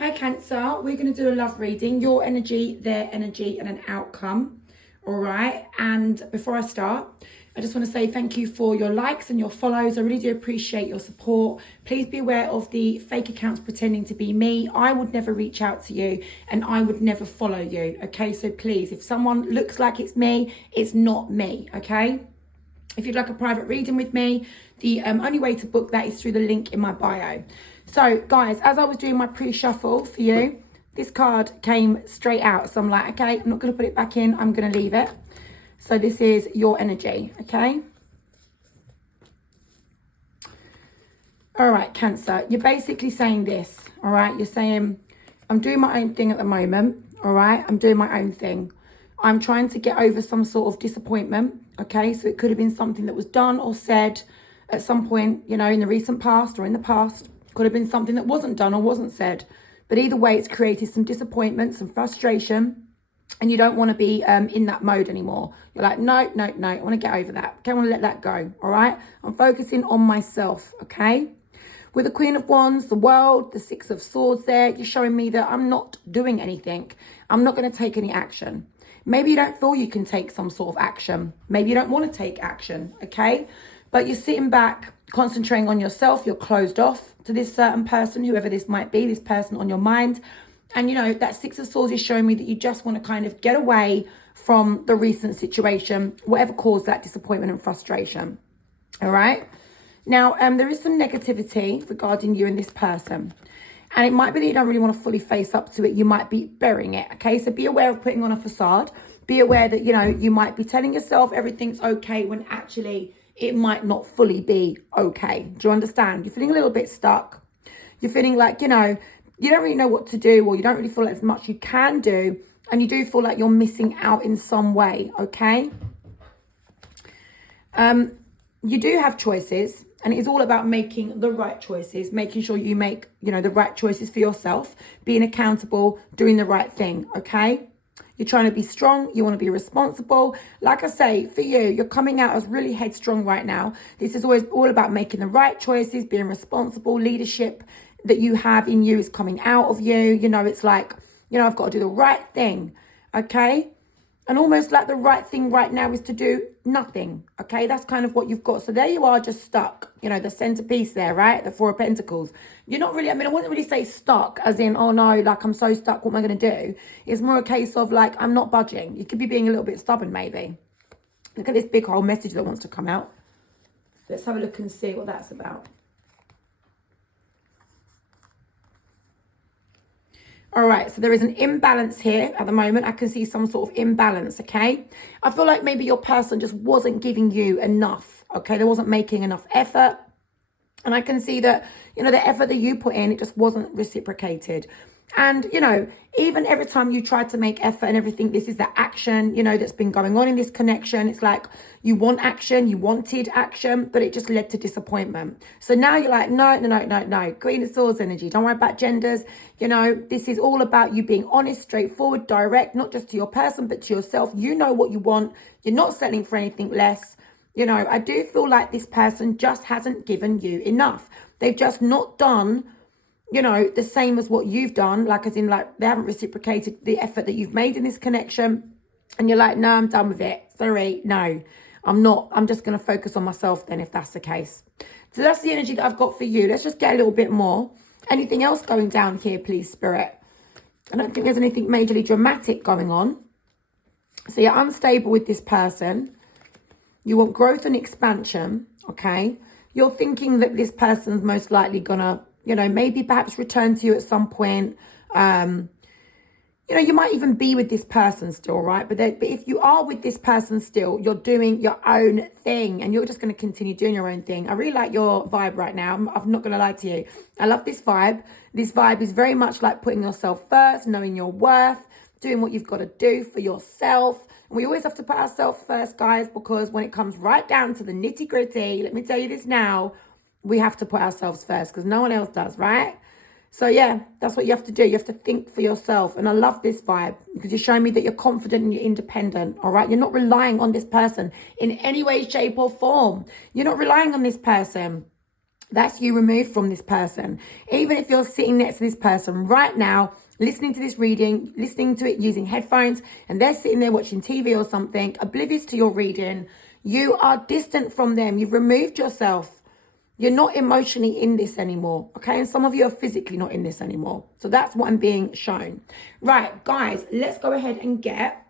Hi Cancer, we're going to do a love reading, your energy, their energy and an outcome. All right, and before I start, I just want to say thank you for your likes and your follows. I really do appreciate your support. Please be aware of the fake accounts pretending to be me. I would never reach out to you and I would never follow you. Okay, so please, if someone looks like it's me, it's not me. Okay, if you'd like a private reading with me, the only way to book that is through the link in my bio. So guys, as I was doing my pre-shuffle for you, this card came straight out. So I'm like, okay, I'm not going to put it back in. I'm going to leave it. So this is your energy, okay? All right, Cancer, you're basically saying this, all right? You're saying, I'm doing my own thing at the moment, all right? I'm doing my own thing. I'm trying to get over some sort of disappointment, okay? So it could have been something that was done or said at some point, you know, in the recent past or in the past. Could have been something that wasn't done or wasn't said. But either way, it's created some disappointment, some frustration, and you don't want to be in that mode anymore. You're like, no, I want to get over that. Okay, I want to let that go, all right? I'm focusing on myself, okay? With the Queen of Wands, the World, the Six of Swords there, you're showing me that I'm not doing anything. I'm not going to take any action. Maybe you don't feel you can take some sort of action. Maybe you don't want to take action, okay? But you're sitting back, concentrating on yourself. You're closed off to this certain person, whoever this might be, this person on your mind. And, you know, that Six of Swords is showing me that you just want to kind of get away from the recent situation, whatever caused that disappointment and frustration. All right. Now, there is some negativity regarding you and this person. And it might be that you don't really want to fully face up to it. You might be burying it. Okay. So be aware of putting on a facade. Be aware that, you know, you might be telling yourself everything's okay when actually it might not fully be okay. Do you understand? You're feeling a little bit stuck. You're feeling like, you know, you don't really know what to do, or you don't really feel like as much you can do. And you do feel like you're missing out in some way. Okay. You do have choices, and it's all about making the right choices, making sure you make, you know, the right choices for yourself, being accountable, doing the right thing. Okay. You're trying to be strong. You want to be responsible. Like I say, for you, you're coming out as really headstrong right now. This is always all about making the right choices, being responsible. Leadership that you have in you is coming out of you. You know, it's like, you know, I've got to do the right thing. Okay. And almost like the right thing right now is to do nothing. Okay. That's kind of what you've got. So there you are, just stuck. You know, the centerpiece there, right? The Four of Pentacles. You're not really, I mean, I wouldn't really say stuck as in, oh no, like I'm so stuck. What am I going to do? It's more a case of like, I'm not budging. You could be being a little bit stubborn, maybe. Look at this big whole message that wants to come out. Let's have a look and see what that's about. All right, so there is an imbalance here at the moment. I can see some sort of imbalance, okay? I feel like maybe your person just wasn't giving you enough, okay? They wasn't making enough effort. And I can see that, you know, the effort that you put in, it just wasn't reciprocated. And, you know, even every time you try to make effort and everything, this is the action, you know, that's been going on in this connection. It's like you want action, you wanted action, but it just led to disappointment. So now you're like, no. Queen of Swords energy. Don't worry about genders. You know, this is all about you being honest, straightforward, direct, not just to your person, but to yourself. You know what you want. You're not settling for anything less. You know, I do feel like this person just hasn't given you enough. They've just not done, you know, the same as what you've done, like as in like they haven't reciprocated the effort that you've made in this connection. And you're like, no, I'm done with it. Sorry, no, I'm not. I'm just going to focus on myself then if that's the case. So that's the energy that I've got for you. Let's just get a little bit more. Anything else going down here, please, Spirit? I don't think there's anything majorly dramatic going on. So you're unstable with this person. You want growth and expansion, okay? You're thinking that this person's most likely going to, you know, maybe perhaps return to you at some point. You know, you might even be with this person still, right? But if you are with this person still, you're doing your own thing and you're just going to continue doing your own thing. I really like your vibe right now. I'm not going to lie to you. I love this vibe. This vibe is very much like putting yourself first, knowing your worth, doing what you've got to do for yourself. And we always have to put ourselves first, guys, because when it comes right down to the nitty gritty, let me tell you this now, we have to put ourselves first because no one else does, right? So yeah, that's what you have to do. You have to think for yourself. And I love this vibe because you're showing me that you're confident and you're independent, all right? You're not relying on this person in any way, shape or form. You're not relying on this person. That's you removed from this person. Even if you're sitting next to this person right now, listening to this reading, listening to it using headphones, and they're sitting there watching TV or something, oblivious to your reading, you are distant from them. You've removed yourself. You're not emotionally in this anymore, okay? And some of you are physically not in this anymore. So that's what I'm being shown. Right, guys, let's go ahead and get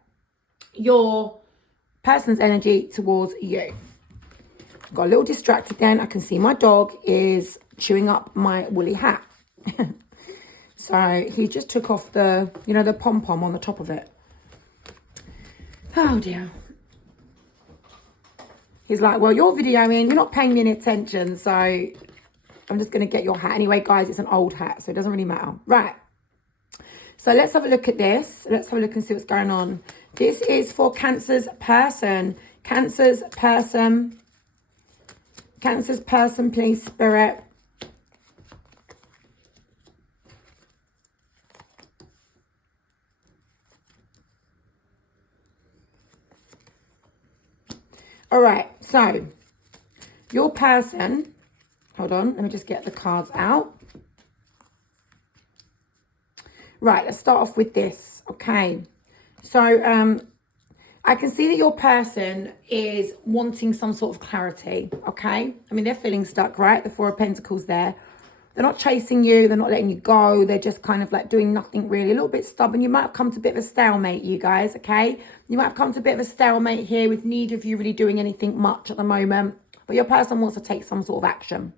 your person's energy towards you. Got a little distracted then. I can see my dog is chewing up my woolly hat. So he just took off the, you know, the pom-pom on the top of it. Oh dear. He's like, well, you're videoing, you're not paying me any attention, so I'm just going to get your hat. Anyway, guys, it's an old hat, so it doesn't really matter. Right. So let's have a look at this. Let's have a look and see what's going on. This is for Cancer's person. Cancer's person. Cancer's person, please, Spirit. All right, so your person, hold on, let me just get the cards out. Right, let's start off with this, okay? So I can see that your person is wanting some sort of clarity, okay? I mean, they're feeling stuck, right? The Four of Pentacles there. They're not chasing you. They're not letting you go. They're just kind of like doing nothing really. A little bit stubborn. You might have come to a bit of a stalemate, you guys, okay? You might have come to a bit of a stalemate here with neither of you really doing anything much at the moment. But your person wants to take some sort of action,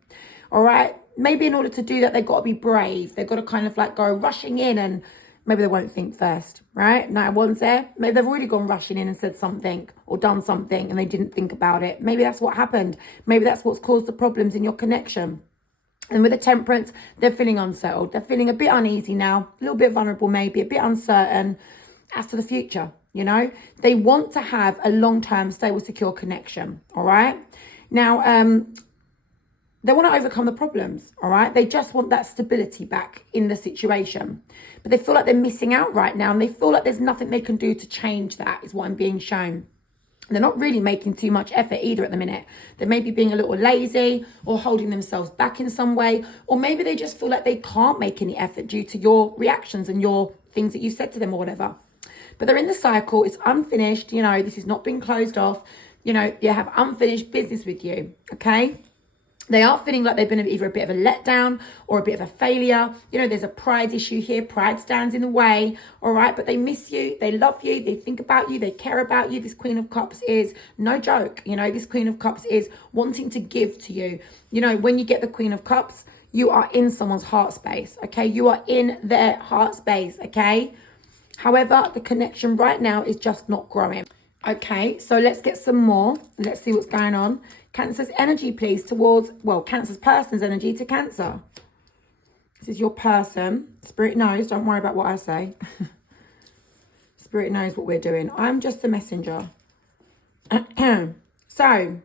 all right? Maybe in order to do that, they've got to be brave. They've got to kind of like go rushing in and maybe they won't think first, right? Now, one's there. Maybe they've already gone rushing in and said something or done something and they didn't think about it. Maybe that's what happened. Maybe that's what's caused the problems in your connection. And with the Temperance, they're feeling unsettled. They're feeling a bit uneasy now, a little bit vulnerable maybe, a bit uncertain as to the future, you know? They want to have a long-term, stable, secure connection, all right? Now, they want to overcome the problems, all right? They just want that stability back in the situation. But they feel like they're missing out right now, and they feel like there's nothing they can do to change that, is what I'm being shown. They're not really making too much effort either at the minute. They may be being a little lazy or holding themselves back in some way, or maybe they just feel like they can't make any effort due to your reactions and your things that you said to them or whatever. But they're in the cycle. It's unfinished. You know, this is not being closed off. You know, they have unfinished business with you, okay? They are feeling like they've been either a bit of a letdown or a bit of a failure. You know, there's a pride issue here. Pride stands in the way, all right? But they miss you. They love you. They think about you. They care about you. This Queen of Cups is no joke. You know, this Queen of Cups is wanting to give to you. You know, when you get the Queen of Cups, you are in someone's heart space, okay? You are in their heart space, okay? However, the connection right now is just not growing. Okay, so let's get some more. Let's see what's going on. Cancer's energy, please, towards, well, Cancer's person's energy to Cancer. This is your person. Spirit knows. Don't worry about what I say. Spirit knows what we're doing. I'm just the messenger. So,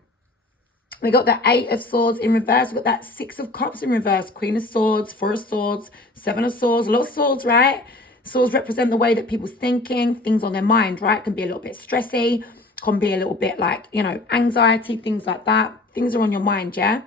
we got the Eight of Swords in reverse. We got that Six of Cups in reverse. Queen of Swords, Four of Swords, Seven of Swords. A lot of swords, right? Swords represent the way that people's thinking, things on their mind, right? Can be a little bit stressy, can be a little bit like, you know, anxiety, things like that. Things are on your mind, yeah?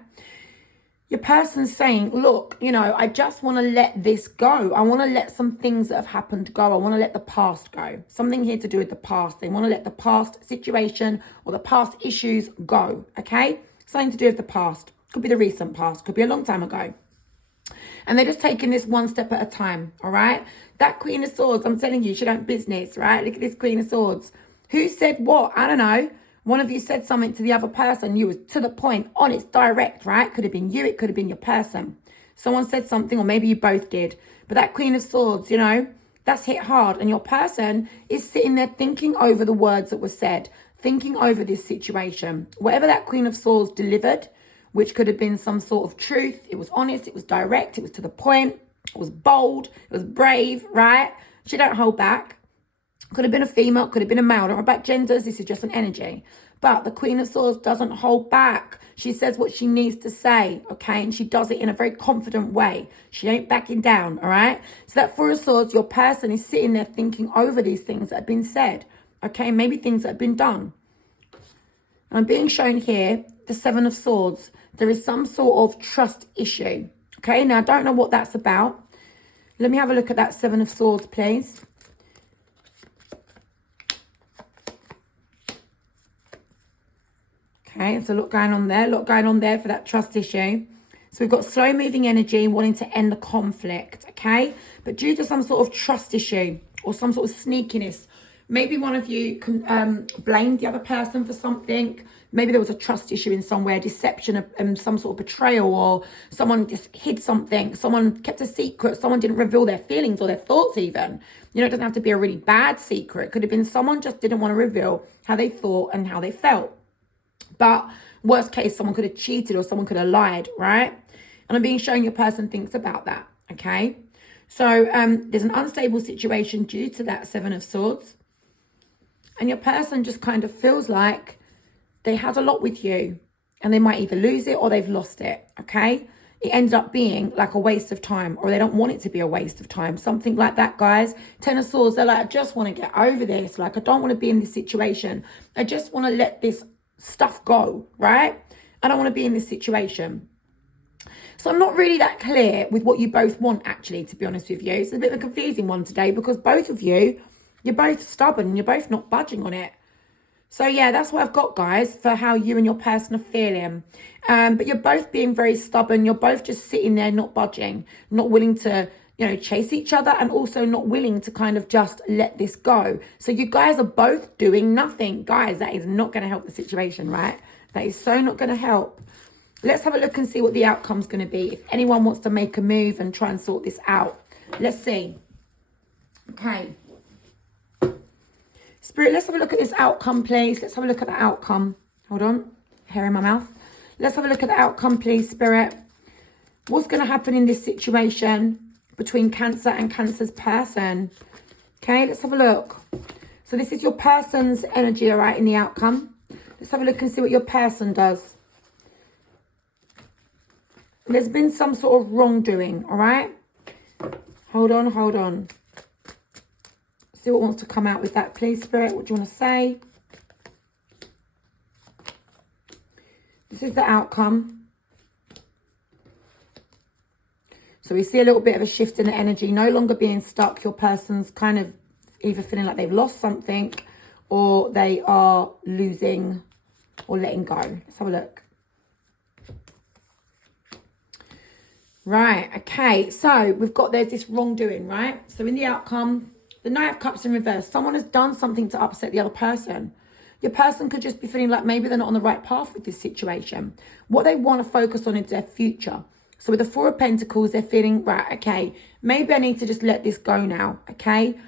Your person's saying, look, you know, I just want to let this go. I want to let some things that have happened go. I want to let the past go. Something here to do with the past. They want to let the past situation or the past issues go, okay? Something to do with the past. Could be the recent past. Could be a long time ago. And they're just taking this one step at a time, all right? That Queen of Swords, I'm telling you, she don't business, right? Look at this Queen of Swords. Who said what? I don't know. One of you said something to the other person. You was to the point, honest, direct, right? Could have been you. It could have been your person. Someone said something, or maybe you both did. But that Queen of Swords, you know, that's hit hard. And your person is sitting there thinking over the words that were said, thinking over this situation. Whatever that Queen of Swords delivered, which could have been some sort of truth. It was honest, it was direct, it was to the point, it was bold, it was brave, right? She don't hold back. Could have been a female, could have been a male. Don't worry about genders, this is just an energy. But the Queen of Swords doesn't hold back. She says what she needs to say, okay? And she does it in a very confident way. She ain't backing down, all right? So that Four of Swords, your person is sitting there thinking over these things that have been said, okay? Maybe things that have been done. And I'm being shown here the Seven of Swords. there is some sort of trust issue. Okay, now I don't know what that's about. Let me have a look at that Seven of Swords, please. Okay, there's a lot going on there, for that trust issue. So we've got slow moving energy wanting to end the conflict, okay? But due to some sort of trust issue or some sort of sneakiness, maybe one of you can blame the other person for something. Maybe there was a trust issue in somewhere, deception, some sort of betrayal, or someone just hid something. Someone kept a secret. Someone didn't reveal their feelings or their thoughts even. You know, it doesn't have to be a really bad secret. It could have been someone just didn't want to reveal how they thought and how they felt. But worst case, someone could have cheated or someone could have lied, right? And I'm being shown your person thinks about that, okay? So there's an unstable situation due to that Seven of Swords. And your person just kind of feels like they had a lot with you and they might either lose it or they've lost it, okay? It ended up being like a waste of time, or they don't want it to be a waste of time. Something like that, guys. Ten of Swords, they're like, I just want to get over this. Like, I don't want to be in this situation. I just want to let this stuff go, right? I don't want to be in this situation. So I'm not really that clear with what you both want, actually, to be honest with you. It's a bit of a confusing one today because both of you, you're both stubborn and you're both not budging on it. So yeah, that's what I've got, guys, for how you and your person are feeling. But you're both being very stubborn. You're both just sitting there, not budging, not willing to, you know, chase each other, and also not willing to kind of just let this go. So you guys are both doing nothing. Guys, that is not going to help the situation, right? That is so not going to help. Let's have a look and see what the outcome's going to be. If anyone wants to make a move and try and sort this out. Let's see. Okay. Spirit, let's have a look at this outcome, please. Let's have a look at the outcome. Hold on. Hair in my mouth. Let's have a look at the outcome, please, Spirit. What's going to happen in this situation between Cancer and Cancer's person? Okay, let's have a look. So this is your person's energy, all right, in the outcome. Let's have a look and see what your person does. There's been some sort of wrongdoing, all right? Hold on, hold on. See what wants to come out with that, please, Spirit. What do you want to say? This is the outcome. So we see a little bit of a shift in the energy, no longer being stuck. Your person's kind of either feeling like they've lost something or they are losing or letting go. Let's have a look. Right, okay. So we've got, there's this wrongdoing, right? So in the outcome, the Knight of Cups in reverse, someone has done something to upset the other person. Your person could just be feeling like maybe they're not on the right path with this situation. What they want to focus on is their future. So with the Four of Pentacles, they're feeling, right, okay, maybe I need to just let this go now, okay?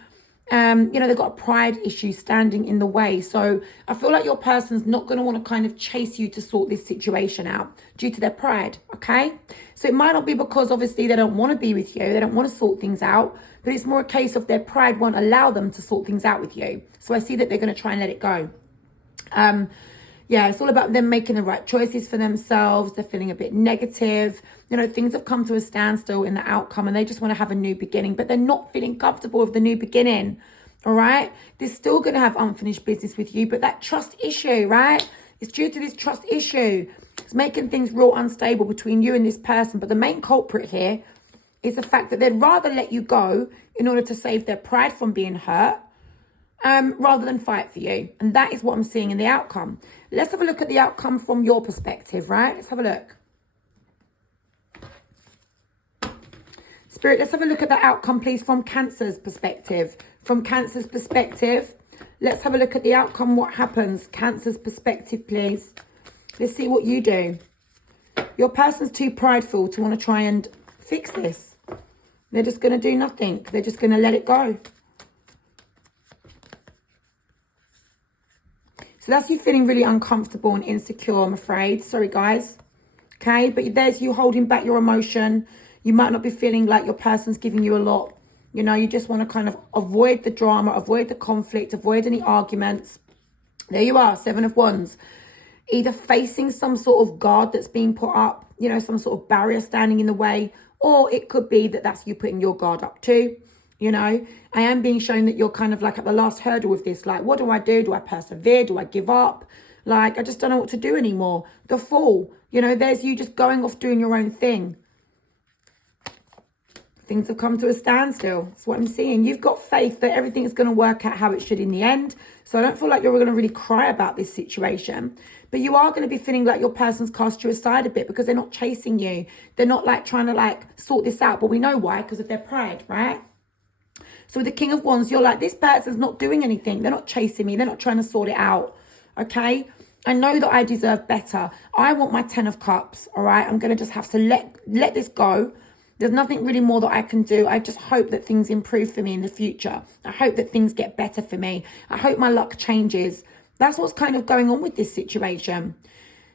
You know, they've got a pride issue standing in the way. So I feel like your person's not going to want to kind of chase you to sort this situation out due to their pride, okay? So it might not be because obviously they don't want to be with you. They don't want to sort things out. But it's more a case of their pride won't allow them to sort things out with you. So I see that they're going to try and let it go. Yeah, it's all about them making the right choices for themselves. They're feeling a bit negative. You know, things have come to a standstill in the outcome and they just want to have a new beginning, but they're not feeling comfortable with the new beginning. All right. They're still going to have unfinished business with you, but that trust issue, right? It's due to this trust issue. It's making things real unstable between you and this person. But the main culprit here is the fact that they'd rather let you go in order to save their pride from being hurt, rather than fight for you. And that is what I'm seeing in the outcome. Let's have a look at the outcome from your perspective, right? Let's have a look. Spirit, let's have a look at the outcome, please, from Cancer's perspective. From Cancer's perspective, let's have a look at the outcome. What happens? Cancer's perspective, please. Let's see what you do. Your person's too prideful to want to try and fix this. They're just going to do nothing. They're just going to let it go. So that's you feeling really uncomfortable and insecure, I'm afraid. Sorry, guys. Okay, but there's you holding back your emotion. You might not be feeling like your person's giving you a lot. You know, you just want to kind of avoid the drama, avoid the conflict, avoid any arguments. There you are, Seven of Wands. Either facing some sort of guard that's being put up, you know, some sort of barrier standing in the way, or it could be that that's you putting your guard up too. You know, I am being shown that you're kind of like at the last hurdle with this. Like, what do? Do I persevere? Do I give up? Like, I just don't know what to do anymore. The Fool, there's you just going off doing your own thing. Things have come to a standstill. That's what I'm seeing. You've got faith that everything is going to work out how it should in the end. So I don't feel like you're going to really cry about this situation. But you are going to be feeling like your person's cast you aside a bit because they're not chasing you. They're not like trying to like sort this out. But we know why, because of their pride, right? So with the King of Wands, you're like, this person's not doing anything. They're not chasing me. They're not trying to sort it out. Okay? I know that I deserve better. I want my 10 of Cups. All right? I'm going to just have to let this go. There's nothing really more that I can do. I just hope that things improve for me in the future. I hope that things get better for me. I hope my luck changes. That's what's kind of going on with this situation.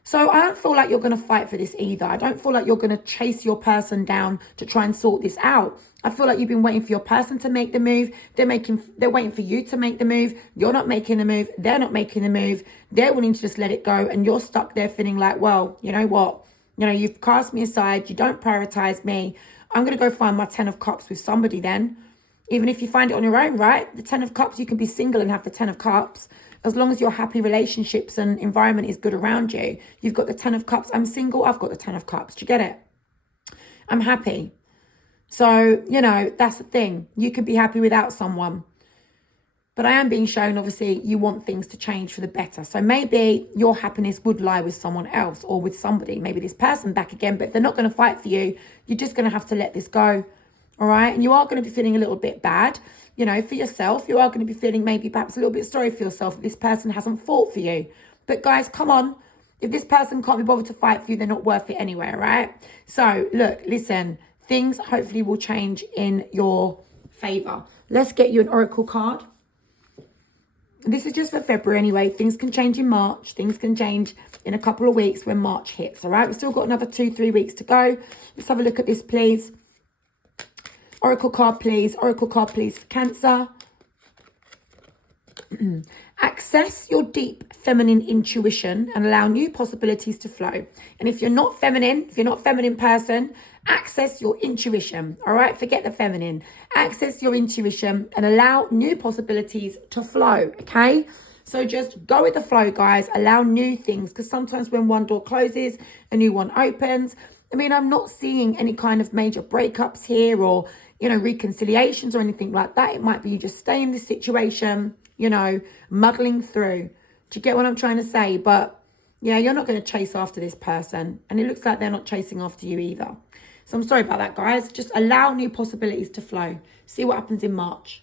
So I don't feel like you're going to fight for this either. I don't feel like you're going to chase your person down to try and sort this out. I feel like you've been waiting for your person to make the move. They're waiting for you to make the move. You're not making the move. They're not making the move. They're willing to just let it go. And you're stuck there feeling like, well, you know what? You've cast me aside. You don't prioritize me. I'm going to go find my 10 of Cups with somebody then. Even if you find it on your own, right? The 10 of Cups, you can be single and have the 10 of Cups. As long as your happy relationships and environment is good around you. You've got the 10 of Cups. I'm single. I've got the 10 of Cups. Do you get it? I'm happy. So, that's the thing. You could be happy without someone. But I am being shown, obviously, you want things to change for the better. So maybe your happiness would lie with someone else or with somebody. Maybe this person back again. But if they're not going to fight for you, you're just going to have to let this go. All right? And you are going to be feeling a little bit bad, for yourself. You are going to be feeling maybe perhaps a little bit sorry for yourself that this person hasn't fought for you. But guys, come on. If this person can't be bothered to fight for you, they're not worth it anyway, all right? So, look, listen. Things hopefully will change in your favour. Let's get you an oracle card. This is just for February anyway. Things can change in March. Things can change in a couple of weeks when March hits, all right? We've still got another 2-3 weeks to go. Let's have a look at this, please. Oracle card, please. Oracle card, please, for Cancer. Access your deep feminine intuition and allow new possibilities to flow. And if you're not feminine, person, access your intuition, all right? Forget the feminine. Access your intuition and allow new possibilities to flow, okay? So just go with the flow, guys. Allow new things, because sometimes when one door closes, a new one opens. I mean, I'm not seeing any kind of major breakups here or, reconciliations or anything like that. It might be you just stay in this situation, muddling through. Do you get what I'm trying to say? But yeah, you're not going to chase after this person. And it looks like they're not chasing after you either. So I'm sorry about that, guys. Just allow new possibilities to flow. See what happens in March.